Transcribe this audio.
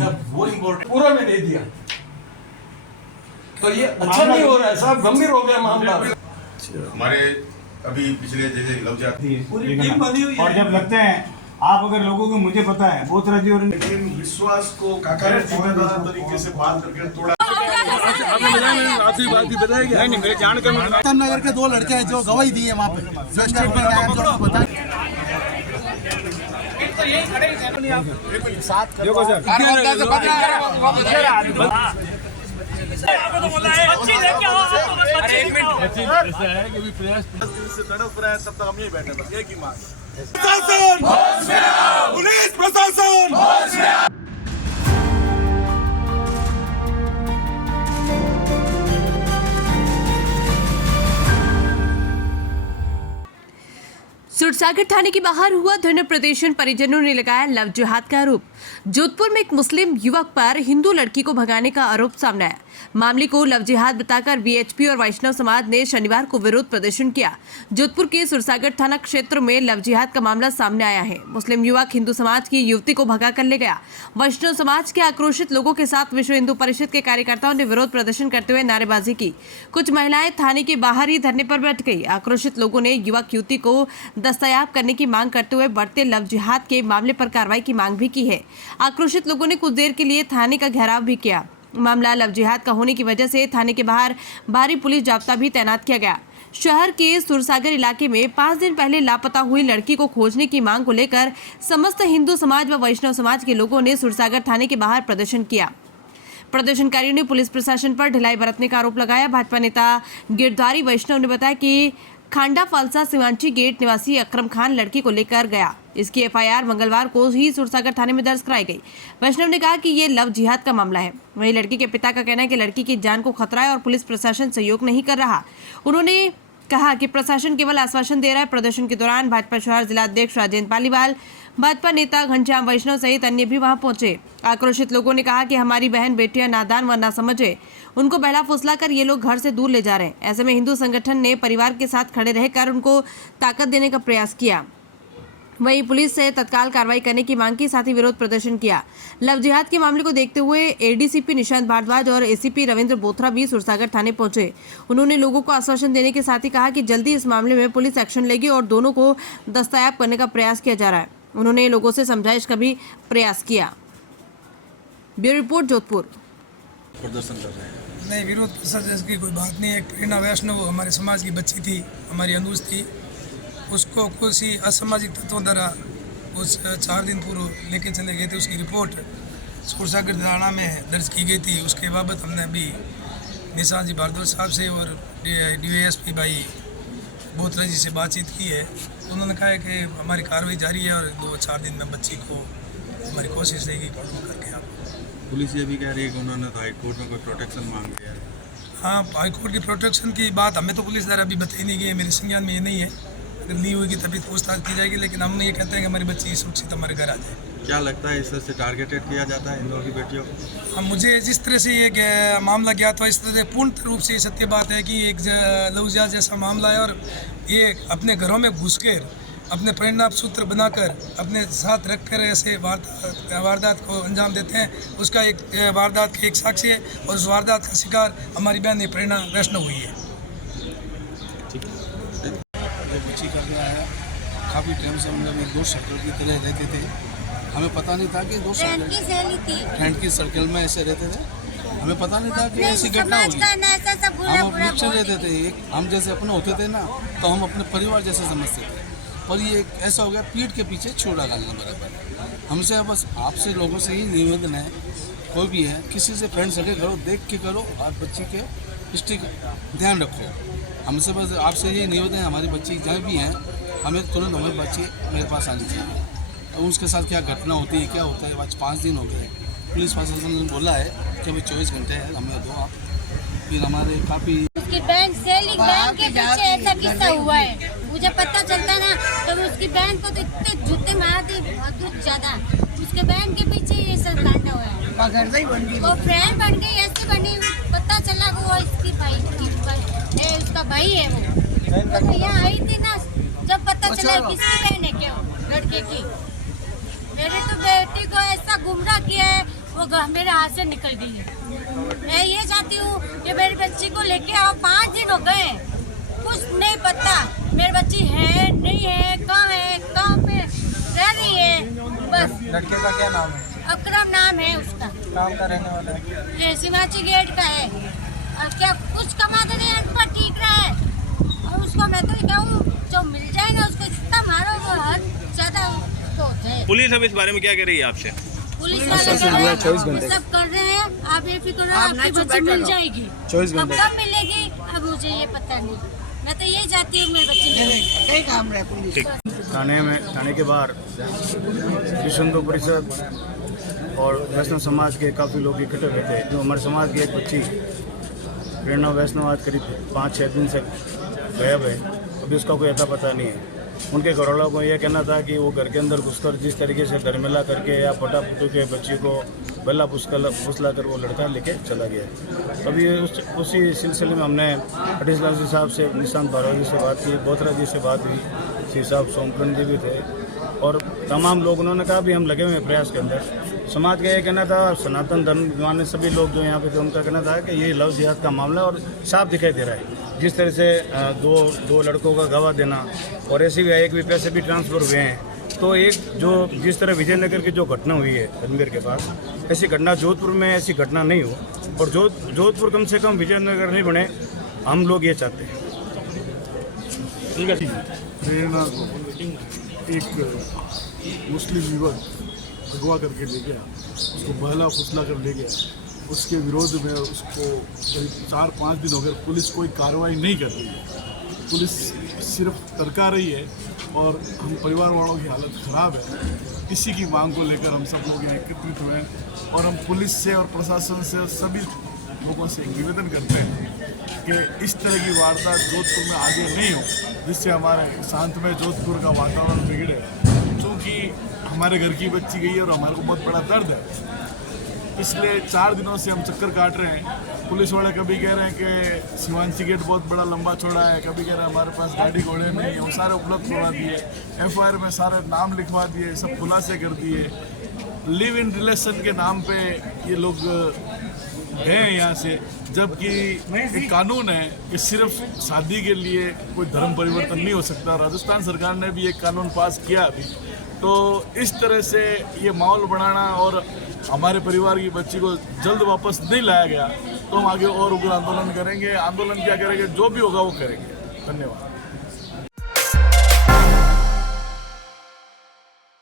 सब वो इम्पोर्टेंट पूरा में दे दिया, तो ये अच्छा नहीं हो रहा है साहब, गंभीर हो गया मामला। हमारे अभी पिछले जैसे लव जाती पूरी टीम बनी हुई है और जब लगते हैं आप अगर लोगों को, मुझे पता है बहुत राजी और लेकिन विश्वास को काका ने जिम्मेदार तरीके से बात करके थोड़ा नहीं मेरे जानकर नगर के 2 लड़के हैं जो गवाही दी है वहाँ पे, जो स्टेटमेंट आया है, जो बताया। देखो सर तड़प रहा है, तब तक हम यही बैठे बस एक ही मांग। पुलिस प्रशासन सूरसागर थाने के बाहर हुआ धरना प्रदर्शन, परिजनों ने लगाया लव जिहाद का आरोप। जोधपुर में एक मुस्लिम युवक पर हिंदू लड़की को भगाने का आरोप सामने आया। मामले को लव जिहाद बताकर वीएचपी और वैष्णव समाज ने शनिवार को विरोध प्रदर्शन किया। जोधपुर के सूरसागर थाना क्षेत्र में लव जिहाद का मामला सामने आया है। मुस्लिम युवक हिंदू समाज की युवती को भगा कर ले गया। वैष्णव समाज के आक्रोशित लोगों के साथ विश्व हिंदू परिषद के कार्यकर्ताओं ने विरोध प्रदर्शन करते हुए नारेबाजी की। कुछ महिलाएं थाने के बाहर ही धरने पर बैठ गई। आक्रोशित लोगों ने युवक युवती को दस्तयाब करने की मांग करते हुए बढ़ते लव जिहाद के मामले पर कार्रवाई की मांग भी की है। आक्रोशित लोगों ने कुछ देर के लिए थाने का घेराव भी किया। मामला लव जिहाद का होने की वजह से थाने के बाहर भारी पुलिस जाब्ता भी तैनात किया गया। शहर के सूरसागर इलाके में 5 दिन पहले लापता हुई लड़की को खोजने की मांग को लेकर समस्त हिंदू समाज व वैष्णव समाज के लोगों ने सूरसागर थाने के बाहर प्रदर्शन किया। प्रदर्शनकारियों ने पुलिस प्रशासन पर ढिलाई बरतने का आरोप लगाया। भाजपा नेता गिरधारी वैष्णव ने बताया कि खांडा फालसा सिवांची गेट निवासी अकरम खान लड़की को लेकर गया। इसकी एफआईआर मंगलवार को ही सूरसागर थाने में दर्ज कराई गई। वैष्णव ने कहा कि ये लव जिहाद का मामला है। वहीं लड़की के पिता का कहना है कि लड़की की जान को खतरा है और पुलिस प्रशासन सहयोग नहीं कर रहा। उन्होंने कहा कि प्रशासन केवल आश्वासन दे रहा है। प्रदर्शन के दौरान भाजपा शहर जिला अध्यक्ष राजेंद्र पालीवाल, भाजपा नेता घनश्याम वैष्णव सहित अन्य भी वहां पहुंचे। आक्रोशित लोगों ने कहा कि हमारी बहन बेटियां नादान व नासमझ है, उनको बहला फुसला कर ये लोग घर से दूर ले जा रहे हैं। ऐसे में हिंदू संगठन ने परिवार के साथ खड़े रहकर उनको ताकत देने का प्रयास किया। वहीं पुलिस से तत्काल कार्रवाई करने की मांग की, साथ ही विरोध प्रदर्शन किया। लव जिहाद के मामले को देखते हुए एडीसीपी निशांत भारद्वाज और एसीपी रविंद्र बोथरा भी सूरसागर थाने पहुंचे। उन्होंने लोगों को आश्वासन देने के साथ ही कहा कि जल्दी इस मामले में पुलिस एक्शन लेगी और दोनों को दस्तयाब करने का प्रयास किया जा रहा है। उन्होंने लोगों से समझाइश का भी प्रयास किया। Bureau report, Jodhpur. प्रदर्शन कर रहे हैं नहीं, विरोध प्रदर्शन की कोई बात नहीं है। प्रेरणा वैष्णव हमारे समाज की बच्ची थी, हमारी अनुज थी। उसको कुछ ही असामाजिक तत्वों द्वारा कुछ 4 दिन पूर्व लेके चले गए थे। उसकी रिपोर्ट सूरसागर थाना में दर्ज की गई थी। उसके बाबत हमने अभी निशांत जी भारद्वाज साहब से और डीवाईएसपी भाई बोथरा जी से बातचीत की है। उन्होंने कहा है कि हमारी कार्रवाई जारी है और 2-4 दिन में बच्ची को हमारी कोशिश रहेगी काबू करके। आप पुलिस ये भी कह रही है कि उन्होंने हाईकोर्ट में कोई प्रोटेक्शन मांग लिया है। हाँ, हाईकोर्ट की प्रोटेक्शन की बात हमें तो पुलिस द्वारा अभी बताई नहीं गई है। मेरे संज्ञान में ये नहीं है। अगर नहीं होगी तभी पूछताछ की जाएगी, लेकिन हम ये कहते हैं कि हमारी बच्ची सुरक्षित हमारे घर आ जाए। क्या लगता है इस तरह से टारगेटेड किया जाता है हिंदुओं की बेटियों को? हाँ, मुझे जिस तरह से ये मामला ज्ञात हुआ, इस तरह से पूर्ण रूप से सत्य बात है कि एक लव जिहाद जैसा मामला है और ये अपने घरों में घुसकर अपने परिणाम सूत्र बनाकर अपने साथ रखकर ऐसे वारदात को अंजाम देते हैं। उसका एक वारदात का एक साक्षी है और उस वारदात का शिकार हमारी बहन प्रेरणा वैष्णव हुई है। बच्ची करना है, काफ़ी टाइम से हम लोग एक दोस्त सर्कल की तरह रहते थे। हमें पता नहीं था कि दोस्त फ्रेंड की सर्कल में ऐसे रहते थे। हमें पता नहीं था कि ऐसी घटना होगी। हम पीछे रहते थे, हम जैसे अपने होते थे ना, तो हम अपने परिवार जैसे समझते थे। पर ये ऐसा हो गया पीठ के पीछे छोड़ा डालना बराबर। हमसे बस आपसे लोगों से ही निवेदन है, कोई भी है किसी से फ्रेंड सर्कल करो, देख के करो और बच्ची के हिस्ट्री ध्यान रखो। हमसे बस आपसे यही निवेदन है, हमारी बच्ची जहाँ भी हैं हमें तुरंत हमारी बच्ची मेरे पास आनी चाहिए। और उसके साथ क्या घटना होती है, क्या होता है, आज 5 दिन हो गए। पुलिस प्रशासन ने बोला है कि अभी 24 घंटे है, हमें दो आप। फिर हमारे काफ़ी उसकी बैंक सेलिंग बैंक के पीछे ऐसा किस्सा हुआ है। मुझे पता चलता ना तो उसकी बहन को तो इतने जूते मारते बहुत ज़्यादा। उसके बहन के पीछे ये सब कांडा हुआ है। वो फ्रेंड बन गई, ऐसे बनी, पता चला वो इसकी भाई उसका भाई है। वो तो यहाँ आई थी ना, जब पता चला किसकी बहन है क्या लड़के की। मेरी तो बेटी को ऐसा गुमराह किया है, वो मेरे हाथ से निकल गई है। मैं ये चाहती हूँ कि मेरी बच्ची को लेके आओ, 5 दिन हो गए कुछ नहीं पता मेरी बच्ची है नहीं है, कहाँ पे रह रही है। बस लड़के का क्या नाम है? अकरम नाम है उसका। काम का रहने वाला है? ये सिमाची गेट का है। और क्या कुछ कमाते नहीं, अनपढ़ ठीक रहा है। और उसको मैं तो कहूँ जो मिल जाए ना उसको इतना मारो वो हद ज्यादा उसको हो जाए। पुलिस अब इस बारे में क्या कह रही है आपसे? पुलिस वाले सब कर रहे हैं, आप बेफिक्र रहो, आपकी बच्ची मिल जाएगी। 24 घंटे। कब मिलेगी अब मुझे ये पता नहीं। मैं तो यही चाहती हूँ मेरी बच्ची मिले। काम रहे पुलिस थाने के बाहर विश्व हिंदू परिषद और वैष्णव समाज के काफ़ी लोग इकट्ठे हुए थे। जो हमारे समाज की एक बच्ची प्रेरणा वैष्णव आज करीब 5-6 दिन से गायब है, अभी उसका कोई अता पता नहीं है। उनके घरवालों को यह कहना था कि वो घर के अंदर घुसकर जिस तरीके से धर्मेला करके या पटापुटू के बच्ची को बल्ला फुसला कर वो लड़का लेके चला गया। अभी उसी सिलसिले में हमने एडिशनल सी साहब से, निशांत भारद्वाज से बात की, बोथरा जी से बात हुई, सी साहब सोमकरण जी भी थे और तमाम लोग। उन्होंने कहा भी हम लगे हुए हैं प्रयास के अंदर। समाज का ये कहना था, सनातन धर्म माने सभी लोग जो यहाँ पे थे उनका कहना था कि ये लव जिहाद का मामला और साफ दिखाई दे रहा है। जिस तरह से दो लड़कों का गवाह देना और ऐसे भी एक भी पैसे भी ट्रांसफ़र हुए हैं, तो एक जो जिस तरह विजयनगर की जो घटना हुई है धनगर के पास, ऐसी घटना जोधपुर में ऐसी घटना नहीं हो और जोधपुर कम से कम विजयनगर नहीं बने, हम लोग ये चाहते हैं। प्रेरणा को एक मुस्लिम युवक अगवा करके ले गया, उसको बहला फुसला कर ले गया। उसके विरोध में उसको करीब 4-5 दिन हो गए, पुलिस कोई कार्रवाई नहीं कर रही है। पुलिस सिर्फ तरका रही है और हम परिवार वालों की हालत ख़राब है। इसी की मांग को लेकर हम सब लोग यहाँ एकत्रित हुए हैं और हम पुलिस से और प्रशासन से सभी लोगों से निवेदन करते हैं कि इस तरह की वारदात जोधपुर में आगे नहीं हो, जिससे हमारे शांतमय जोधपुर का वातावरण बिगड़े। क्योंकि हमारे घर की बच्ची गई है और हमारे को बहुत बड़ा दर्द है। पिछले 4 दिनों से हम चक्कर काट रहे हैं। पुलिस वाले कभी कह रहे हैं कि शिवांशी गेट बहुत बड़ा लंबा चौड़ा है, कभी कह रहे हैं हमारे पास गाड़ी घोड़े नहीं है। वो सारे उपलब्ध करवा दिए, FIR में सारे नाम लिखवा दिए, सब खुलासे कर दिए। लिव इन रिलेशन के नाम पे ये लोग गए हैं यहाँ से, जबकि एक कानून है कि सिर्फ शादी के लिए कोई धर्म परिवर्तन नहीं हो सकता। राजस्थान सरकार ने भी एक कानून पास किया अभी। तो इस तरह से ये माहौल बनाना और हमारे परिवार की बच्ची को जल्द वापस नहीं लाया गया तो हम आगे और उग्र आंदोलन करेंगे। आंदोलन क्या करेंगे, जो भी होगा वो करेंगे। धन्यवाद।